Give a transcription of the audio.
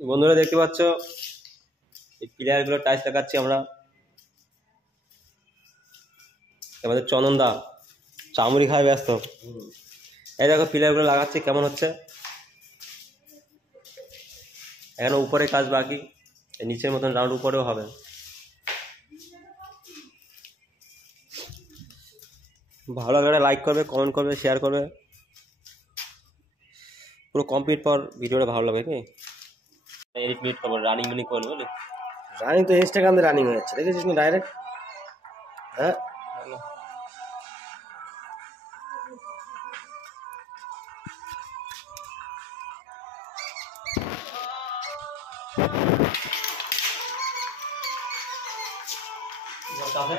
বন্ধুরা দেখতে পাচ্ছ এই প্লেয়ারগুলো টাইস লাগাচ্ছি আমরা। আমাদের চন্দনদা চামড়ি খায় ব্যস্ত। এই দেখো প্লেয়ারগুলো লাগাচ্ছি কেমন হচ্ছে। এখানে উপরে কাজ বাকি, নিচের মতন রাউন্ড উপরেও হবে। ভালো লাগলে লাইক করবে, কমেন্ট করবে, শেয়ার করবে। পুরো কমপ্লিট পর ভিডিওটা ভালো লাগবে কি এডিট মিনিট করবো, রানিং মিনিট করবো বুঝলি। রানিং তো ইনস্টাগ্রামে রানিং হয়ে যাচ্ছে, দেখেছিস না ডাইরেক্ট। হ্যাঁ তাহলে